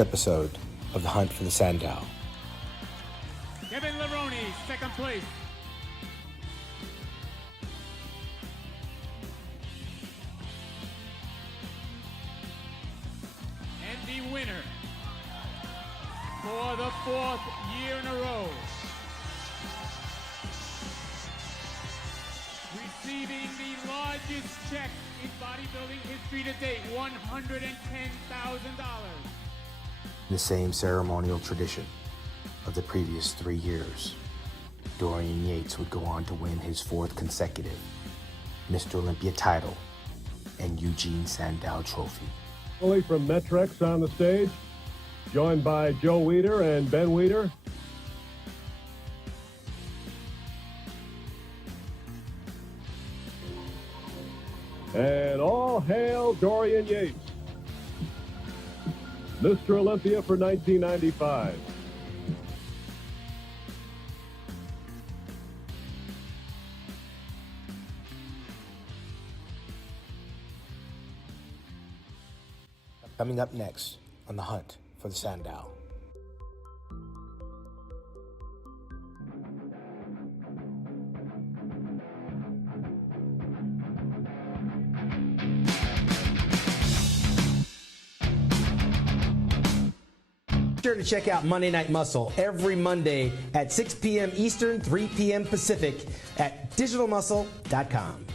episode of The Hunt for the Sandow. Kevin Levrone, second place. And the winner for the fourth year in a row, receiving the largest check in bodybuilding history to date, $110,000. The same ceremonial tradition of the previous 3 years, Dorian Yates would go on to win his fourth consecutive Mr. Olympia title and Eugene Sandow trophy. From Metrex on the stage, joined by Joe Weider and Ben Weider. And all hail Dorian Yates, Mr. Olympia for 1995. Coming up next on The Hunt for the Sandow. Be sure to check out Monday Night Muscle every Monday at 6 p.m. Eastern, 3 p.m. Pacific at digitalmuscle.com.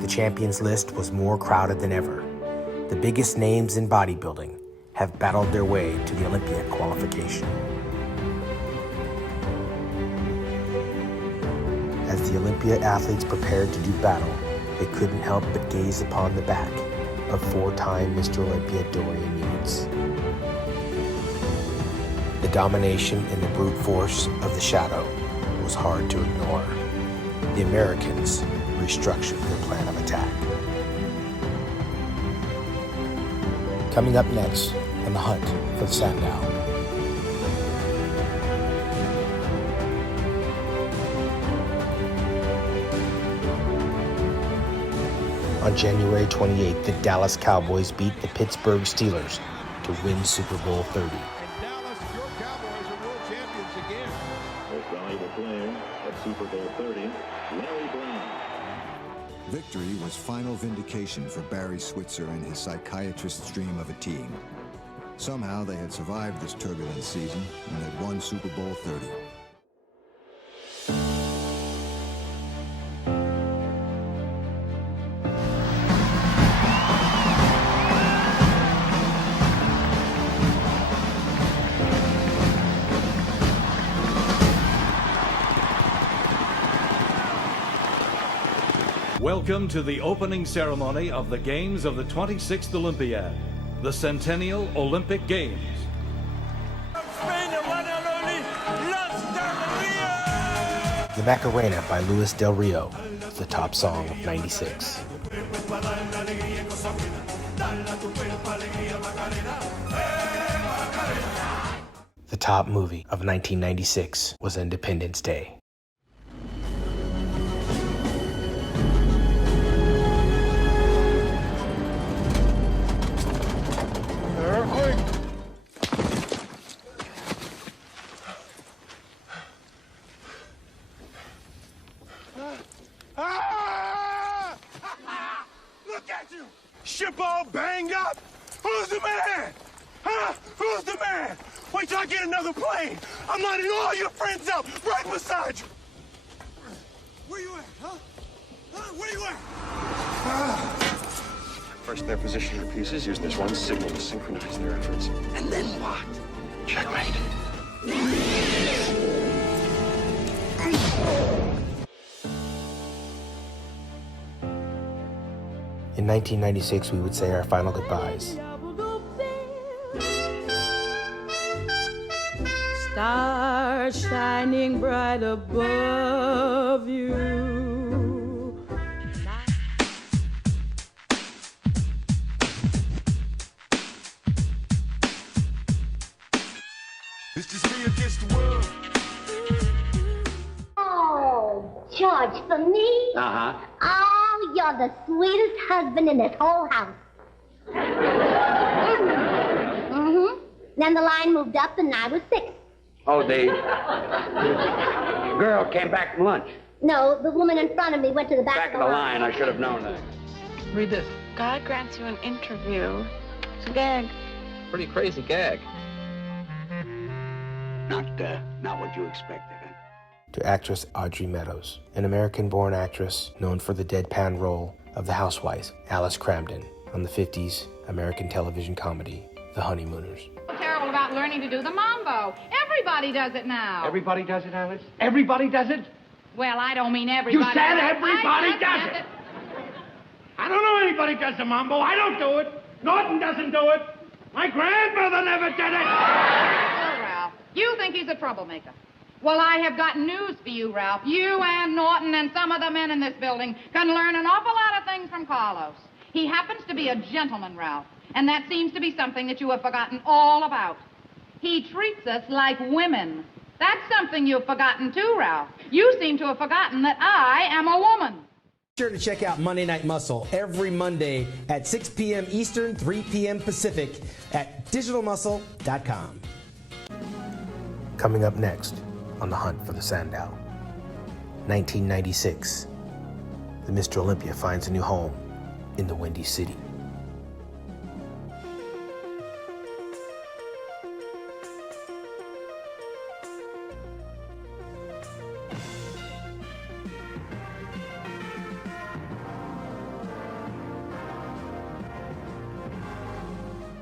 The champions list was more crowded than ever. The biggest names in bodybuilding have battled their way to the Olympia qualification. As the Olympia athletes prepared to do battle, they couldn't help but gaze upon the back of four-time Mr. Olympia Dorian Yates. The domination and the brute force of the shadow was hard to ignore. The Americans restructured their plan of attack. Coming up next on The Hunt for the Sandow. On January 28th, the Dallas Cowboys beat the Pittsburgh Steelers to win Super Bowl 30. And Dallas, your Cowboys are world champions again. Most valuable player at Super Bowl 30, Larry Brown. Victory was final vindication for Barry Switzer and his psychiatrist's dream of a team. Somehow they had survived this turbulent season and had won Super Bowl 30. Welcome to the opening ceremony of the Games of the 26th Olympiad, the Centennial Olympic Games. The Macarena by Luis Del Rio, the top song of '96. The top movie of 1996 was Independence Day. Look at you! Ship all banged up! Who's the man? Huh? Who's the man? Wait till I get another plane! I'm lining all your friends up right beside you! Where you at, huh? Where you at? First, they're positioning their pieces using this one signal to synchronize their efforts. And then what? Checkmate. In 1996, we would say our final goodbyes. Stars shining bright above you. It's just me against the world. George, for me? Uh-huh. Oh, you're the sweetest husband in this whole house. Mm-hmm. Then the line moved up and I was 6. Oh, the girl came back from lunch. No, the woman in front of me went to the back of the line. I should have known that. Read this. God grants you an interview. It's a gag. Pretty crazy gag. Not what you expected, huh? To actress Audrey Meadows, an American-born actress known for the deadpan role of the housewife Alice Cramden on the 50s American television comedy The Honeymooners. Terrible about learning to do the mambo. Everybody does it now. Everybody does it, Alice? Everybody does it? Well, I don't mean everybody. You said everybody does it. I don't know anybody does the mambo. I don't do it. Norton doesn't do it. My grandmother never did it. Oh, Ralph, you think he's a troublemaker. Well, I have got news for you, Ralph. You and Norton and some of the men in this building can learn an awful lot of things from Carlos. He happens to be a gentleman, Ralph, and that seems to be something that you have forgotten all about. He treats us like women. That's something you've forgotten too, Ralph. You seem to have forgotten that I am a woman. Be sure to check out Monday Night Muscle every Monday at 6 p.m. Eastern, 3 p.m. Pacific at digitalmuscle.com. Coming up next on The Hunt for the Sandow. 1996. The Mr. Olympia finds a new home in the Windy City.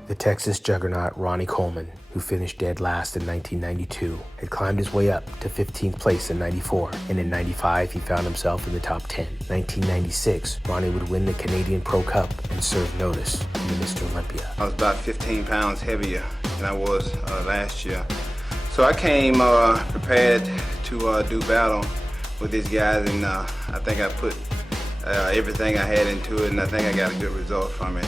The Texas juggernaut Ronnie Coleman, who finished dead last in 1992, had climbed his way up to 15th place in 94, and in 95 he found himself in the top 10. 1996, Ronnie would win the Canadian Pro Cup and serve notice in the Mr. Olympia. I was about 15 pounds heavier than I was last year. So I came prepared to do battle with these guys, and I think I put everything I had into it, and I think I got a good result from it.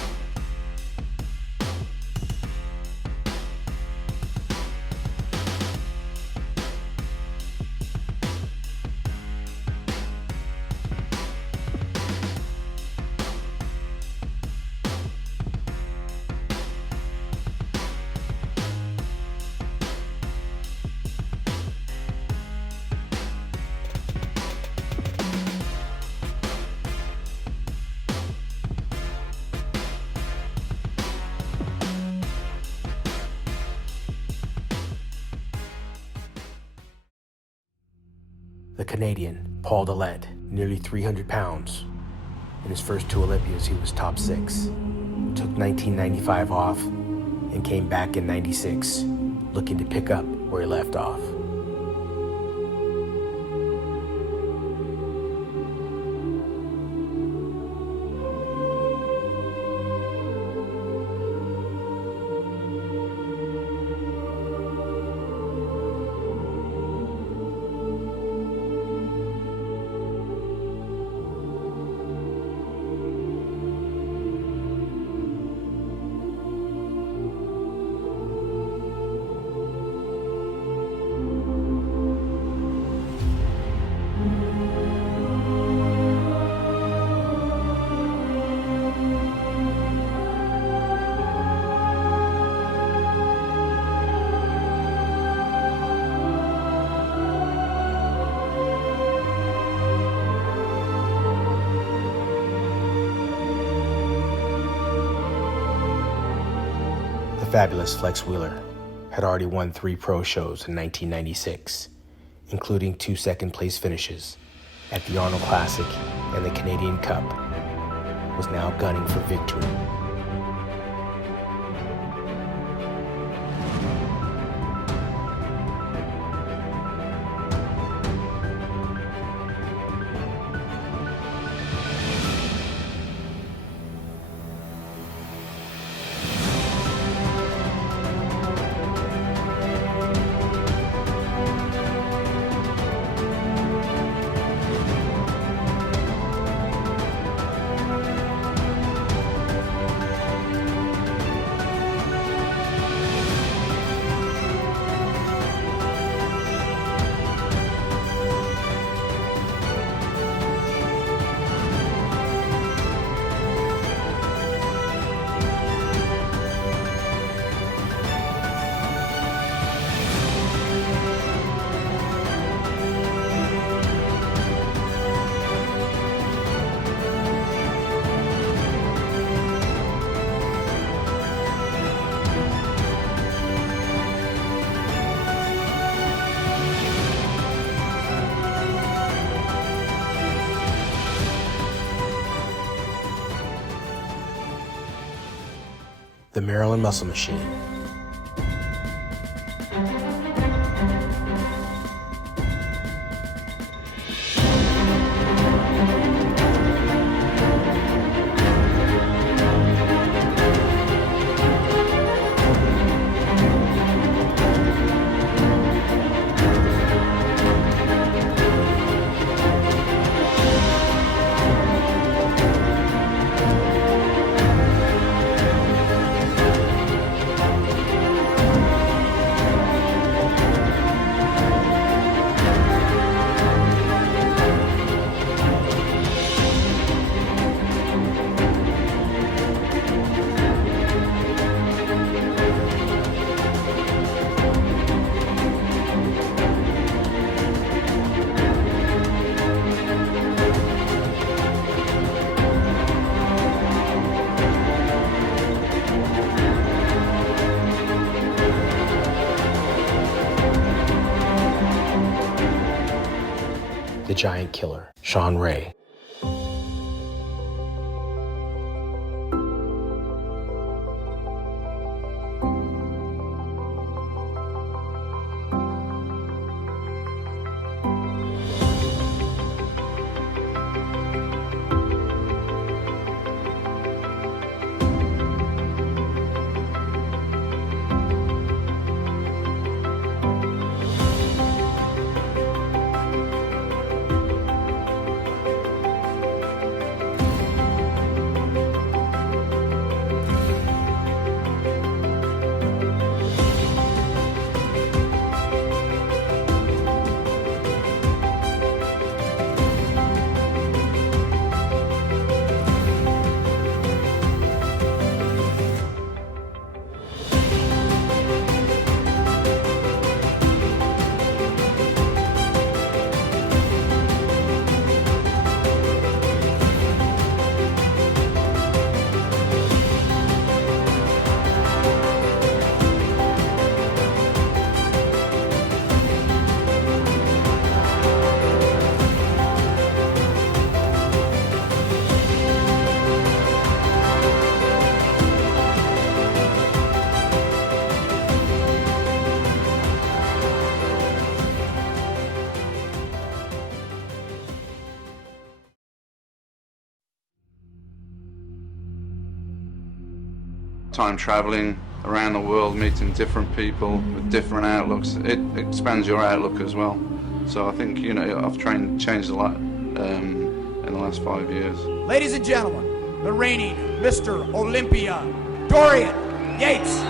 The Canadian, Paul Dillette, nearly 300 pounds. In his first 2 Olympias, he was top 6. Took 1995 off and came back in 96, looking to pick up where he left off. Fabulous Flex Wheeler had already won 3 pro shows in 1996, including 2 second-place finishes at the Arnold Classic and the Canadian Cup, was now gunning for victory. the Maryland Muscle Machine. The Giant Killer, Sean Ray. Time traveling around the world, meeting different people with different outlooks, it expands your outlook as well. So I think, you know, I've changed a lot in the last 5 years. Ladies and gentlemen, the reigning Mr. Olympia, Dorian Yates.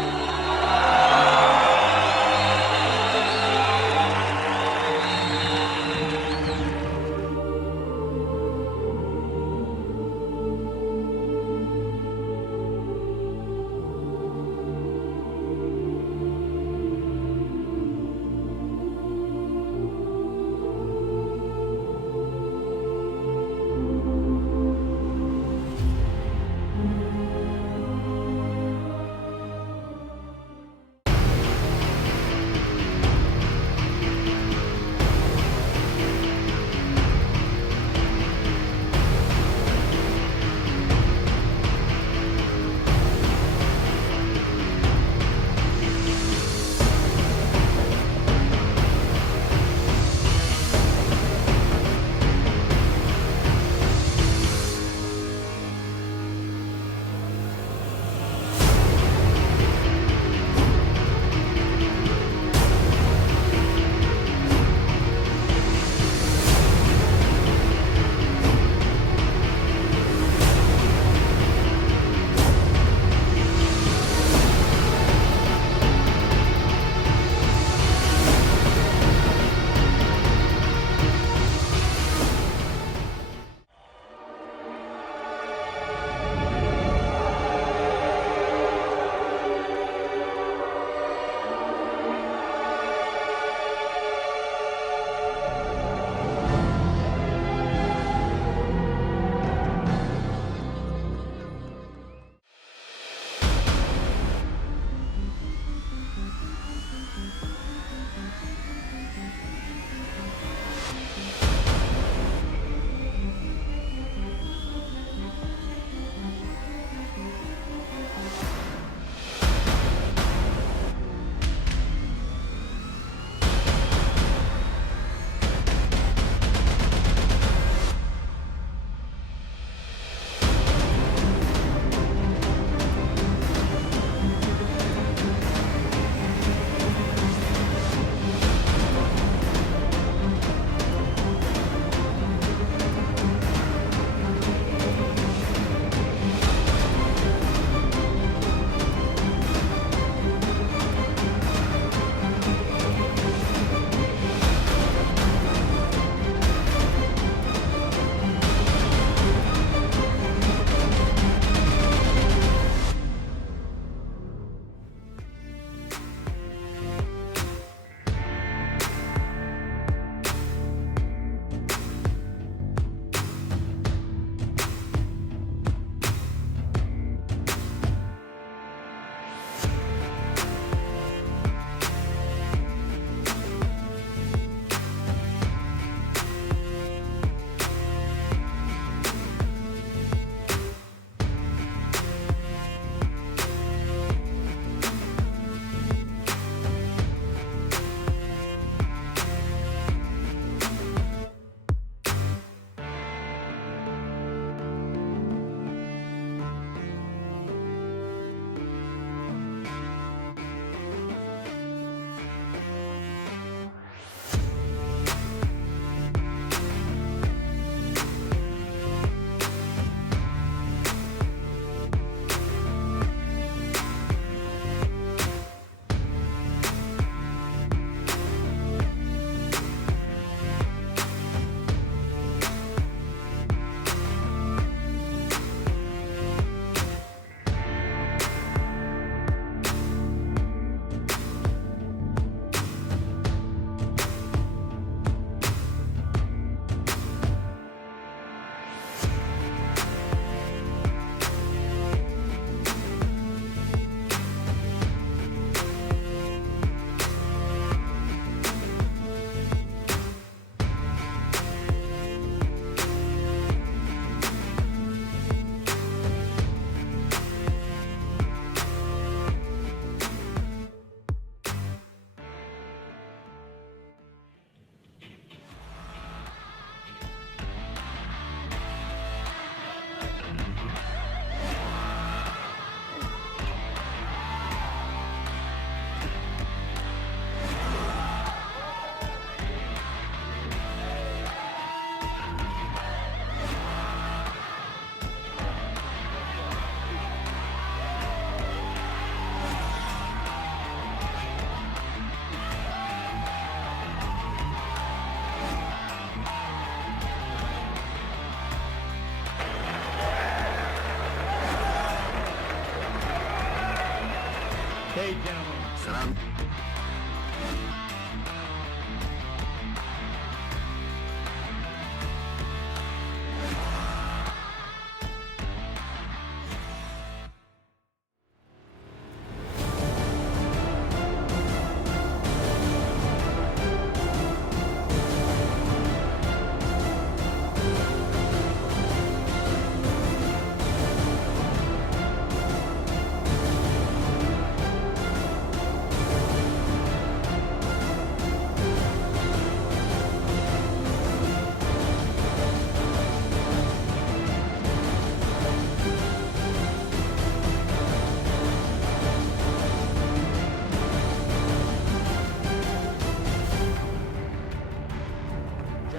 way, gentlemen.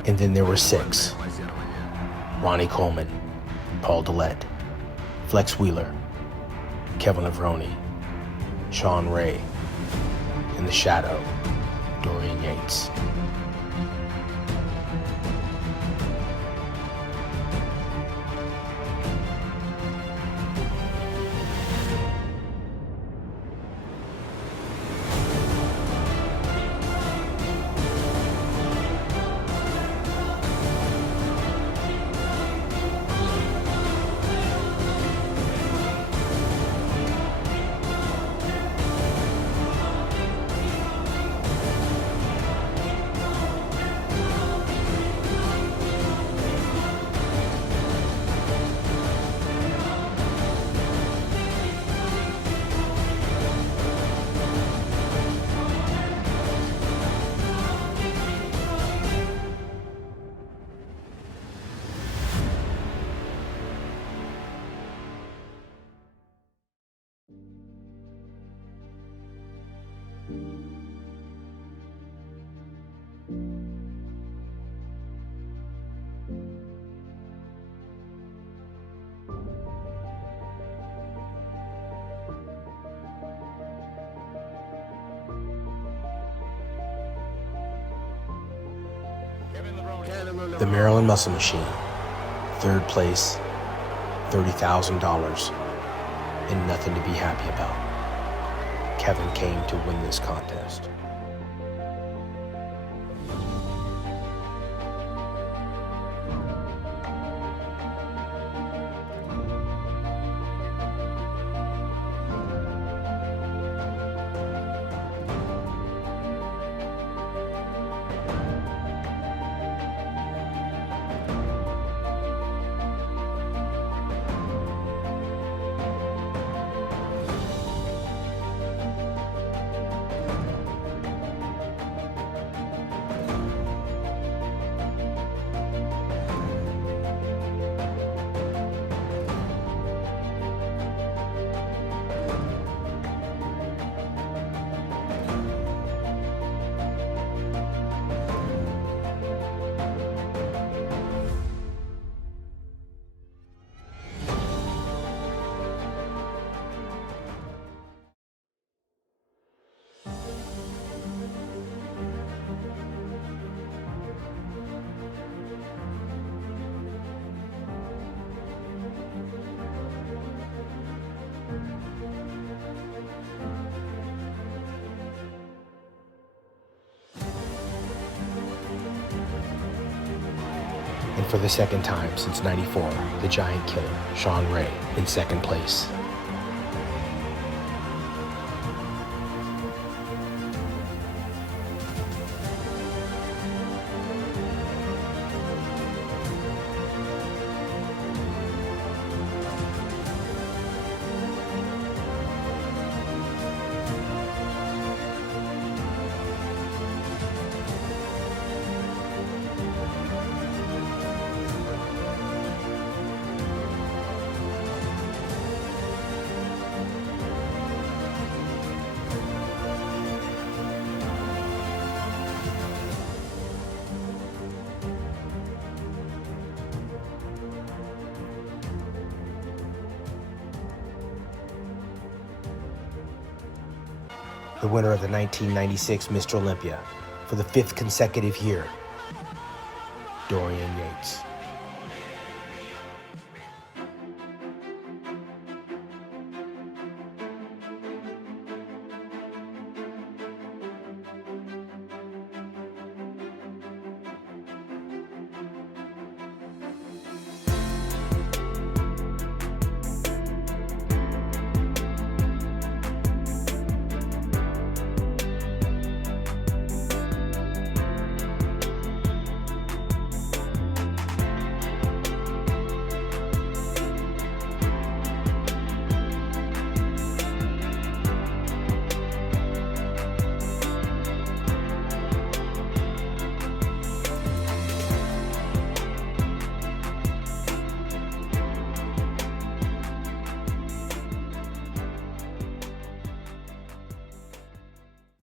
And then there were 6. Ronnie Coleman, Paul Dillette, Flex Wheeler, Kevin Levrone, Sean Ray, and the Shadow, Dorian Yates. The Maryland Muscle Machine, 3rd place, $30,000, and nothing to be happy about. Kevin came to win this contest. And for the second time since '94, the Giant Killer, Sean Ray, in 2nd place. The winner of the 1996 Mr. Olympia for the 5th consecutive year, Dorian Yates.